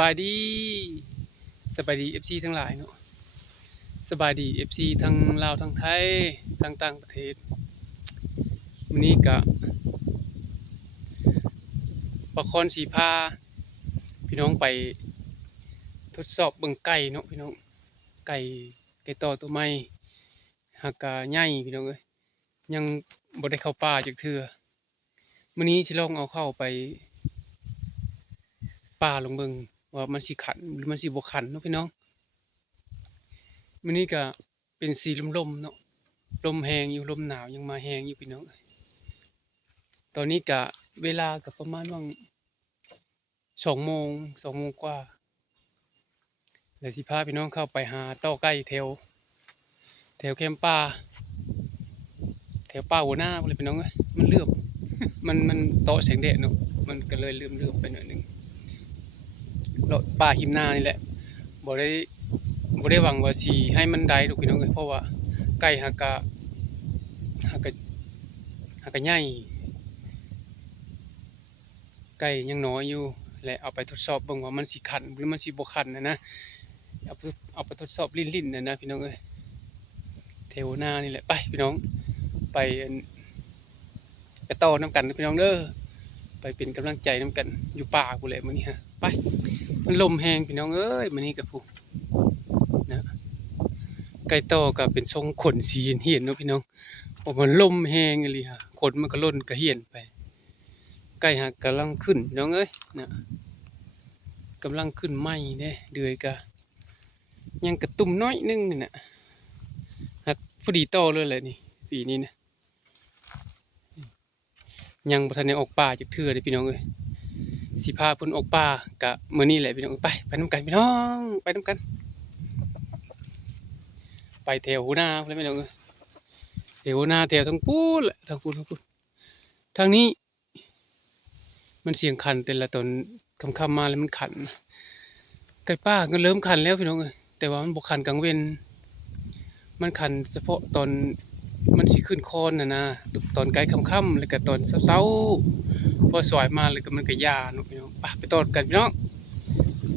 บายดีสบายดีเอฟซีทั้งหลายเนาะสบายดีเอฟซีทั้งลาวทั้งไทยทั้งต่างประเทศวันนี้ก็ประคอนสีพาพี่น้องไปทดสอบเบิ่งไก่เนาะพี่น้องไก่ไก่ต่อตัวใหม่หากะใหญ่พี่น้องเอ้ยยังบ่ได้เข้าป่าจักเทื่อมื้อนี้สิลองเอาเข้าไปป่าลองเบิ่งว่ามันสิขันหรือมันสิบ่ขันเนาะพี่น้องมื้อนี้ก็เป็นสีลมๆเนาะลมแรงอยู่ลมหนาวยังมาแรงอยู่พี่น้องตอนนี้ก็เวลาก็ประมาณว่า2 โมง2 โมงกว่าแล้วสิพาพี่น้องเข้าไปหาต่อไก่แถวแคมป์ป่าแถวป่าหัวหน้าพุ่นเลยพี่น้องเอ้ยมันเหลื่อมมันเตาะแสงแดดเนาะมันก็เลยเหลื่อมๆไปหน่อยหนึงเลาะป่าหิมนานี่แหละบ่ได้บ่ได้หวังว่าสิให้มันได้ดอกพี่น้องเอ้ยเพราะว่าไก่หากะหากะใหญ่ไก่ยังน้อยอยู่และเอาไปทดสอบเบิ่งว่ามันสิขันหรือมันสิบ่ขันนะเอาไปเอาไปทดสอบลิ้นๆนะพี่น้องเอ้ยแถวหน้านี่แหละไปพี่น้องไปอันไปต่อนำกันเด้อพี่น้องเด้อไปเป็นกำลังใจนำกันอยู่ป่าพู้นแหละมื้อนี้ฮะไปมันลมแรงพี่น้องเอ้ยมื้อนี้ก็พู้นนะไก่ต่อก็เป็นทรงขนสีเหียนๆเนาะพี่น้องเพราะมันลมแรงอีหลีฮะขนมันก็ล่นก็เหี่ยนไปไก่หากกำลังขึ้นพี่น้องเอ้ยนะกำลังขึ้นใหม่เด้เดือยก็ยังกระตุ่มน้อยหนึงนี่น่ะหักพอดีโตเลยแหละนี่ปีนี้นะยังบ่ทันได้ออกป่าจักเทื่อเด้พี่น้องเอ้ยสิพาเพิ่นออกป่าก็มื้อนี้แหละพี่น้องไปนำกันพี่น้องไปนำกันไปแถวหัวนาพุ่นแหละพี่น้องเอ้ยแถวหัวนาแถวทางพู้นแหละทางพู้นทางนี้มันเสียงคันแต่ละตอนค่ำๆมาแล้วมันคันไก่ป่าก็เริ่มคันแล้วพี่น้องเอ้ยแต่ว่ามันบ่คันกลางเว้นมันคันเฉพาะตอนมันสิขึ้นคอนน่ะนะตอนใกล้ค่ำๆแล้วก็ตอนเช้าๆพอสายมาแล้วก็มันก็ยาเนาะพี่น้องไปต่อกันพี่น้อง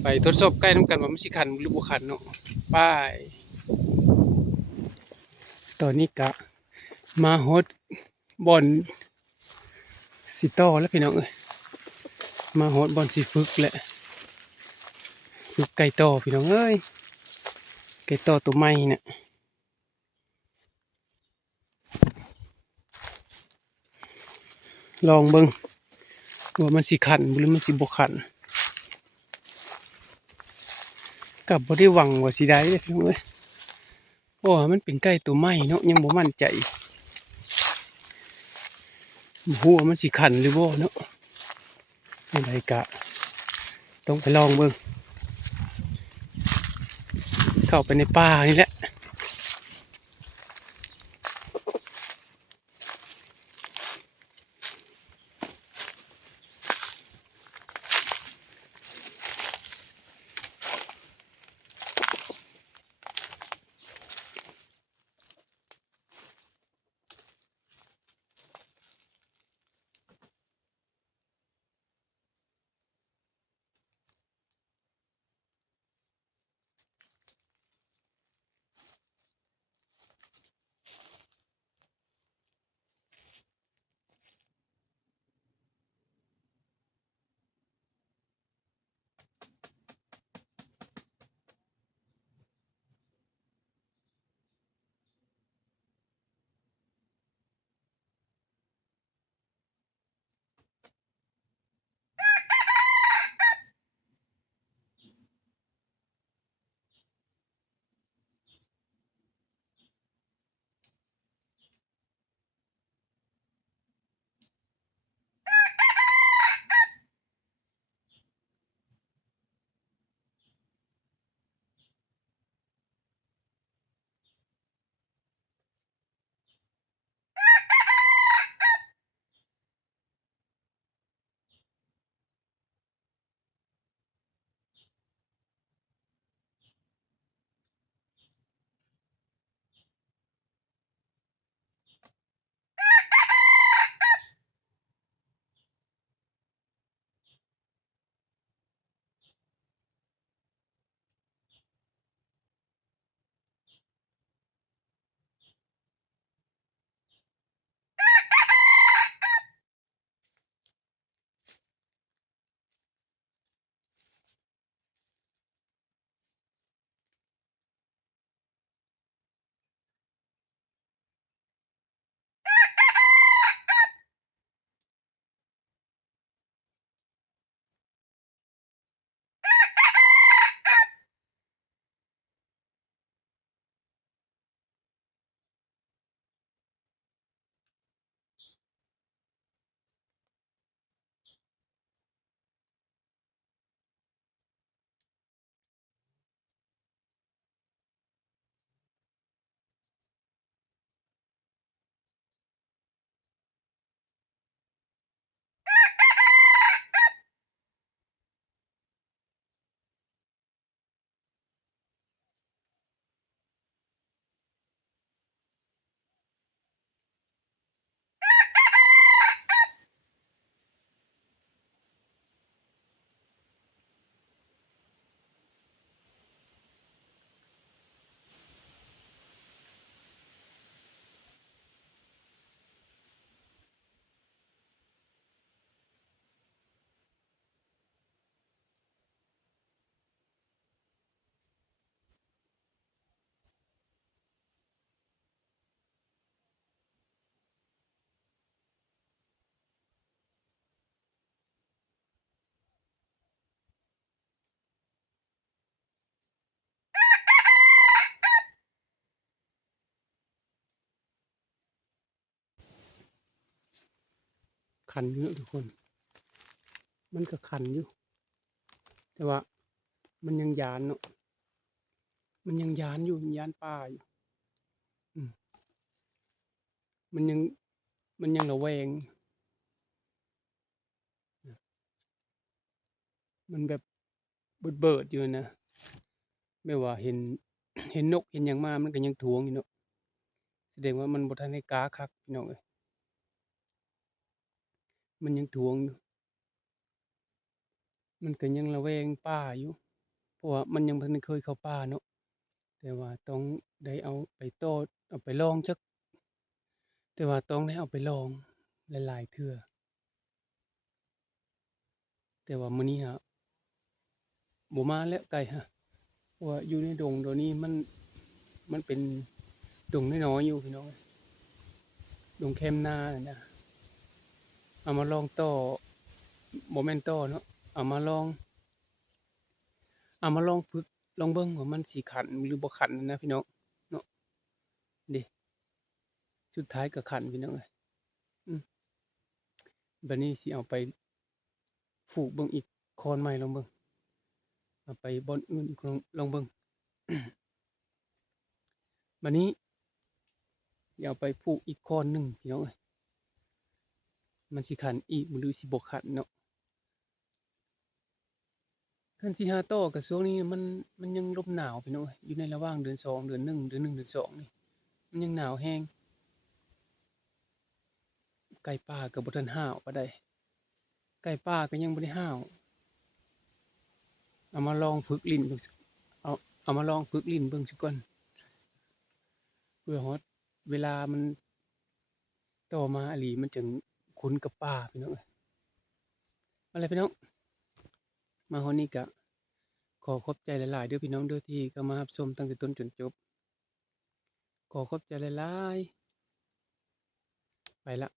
ไปทดสอบไก่นำกันว่ามันสิคันหรือบ่คันเนาะไปตอนนี้ก็มาฮอดบ่อนสิต่อแล้วพี่น้องเอ้ยมาฮอดบ่อนสิฝึกแล้วฝึกไก่ต่อพี่น้องเอ้ยไก่ต่อตัวใหม่เนี่ยลองเบิ่งว่ามันสิขันหรือมันสิบ่ขันก็บ่ได้หวังว่าสิได้เด้อพี่น้องเอ้ยเพราะว่ามันเป็นไก่ตัวใหม่เนาะยังบ่มั่นใจบ่ฮู้ว่ามันสิขันหรือบ่เนาะจั่งใดก็ต้องไปลองเบิ่งเข้าไปในป่านี่แหละ คันอยู่เนาะทุกคน มันก็คันอยู่ แต่ว่ามันยังย้านเนาะ มันยังย้านอยู่ย้านป่าอยู่ อืม มันยัง มันยังระแวง มันแบบเบิดๆอยู่นะ แบบว่าเห็น เห็นนกเห็นหยังมามันก็ยังท้วงอยู่เนาะ แสดงว่ามันบ่ทันได้กาคักพี่น้องเอ้ย มันยังท้วงอยู่ มันก็ยังระแวงป่าอยู่ เพราะว่ามันยังบ่ทันได้เคยเข้าป่าเนาะ แต่ว่าต้องได้เอาไปต่อ เอาไปลองจัก แต่ว่าต้องได้เอาไปลองหลายๆเทื่อ แต่ว่ามื้อนี้อะบ่มาแล้วไก่ฮะ เพราะว่าอยู่ในดงเดี๋ยวนี้มันเป็นดงน้อยๆอยู่พี่น้อง ดงแคมนาน่ะนะ เอามาลองต่อ บ่แม่นต่อเนาะ เอามาลอง เอามาลองฝึก ลองเบิ่งว่ามันสิขันหรือบ่ขันนะพี่น้อง เนาะ เดะ สุดท้ายก็ขันพี่น้องเอ้ย อืม บัดนี้สิเอาไปฟูกเบิ่งอีก คอนใหม่ลองเบิ่ง เอาไปบ่อนอื่นอีกลองเบิ่ง บัดนี้สิเอาไปผูกอีกคอนหนึ่งพี่น้องเอ้ย มันสิขันอีกหรือสิบ่ขันเนาะ คันสิหาต่อก็ช่วงนี้มันยังลมหนาวพี่น้องเอ้ย อยู่ในระหว่างเดือน 2 เดือน 1 เดือน 1 เดือน 2 นี่ มันยังหนาวแรง ไก่ป่าก็บ่ทันห้าวปานใด ไก่ป่าก็ยังบ่ได้ห้าว เอามาลองฝึกลิ้นเบิ่ง เอามาลองฝึกลิ้นเบิ่งซัก่อน เพื่อฮอดเวลามันต่อมาอีหลีมันจั่งคุ้นกับป่าพี่น้องเอ้ย เอาล่ะพี่น้อง มาฮอดนี้ก็ขอขอบใจหลายๆเด้อพี่น้องเด้อที่เข้ามารับชมตั้งแต่ต้นจนจบ ขอขอบใจหลายๆ ไปแล้ว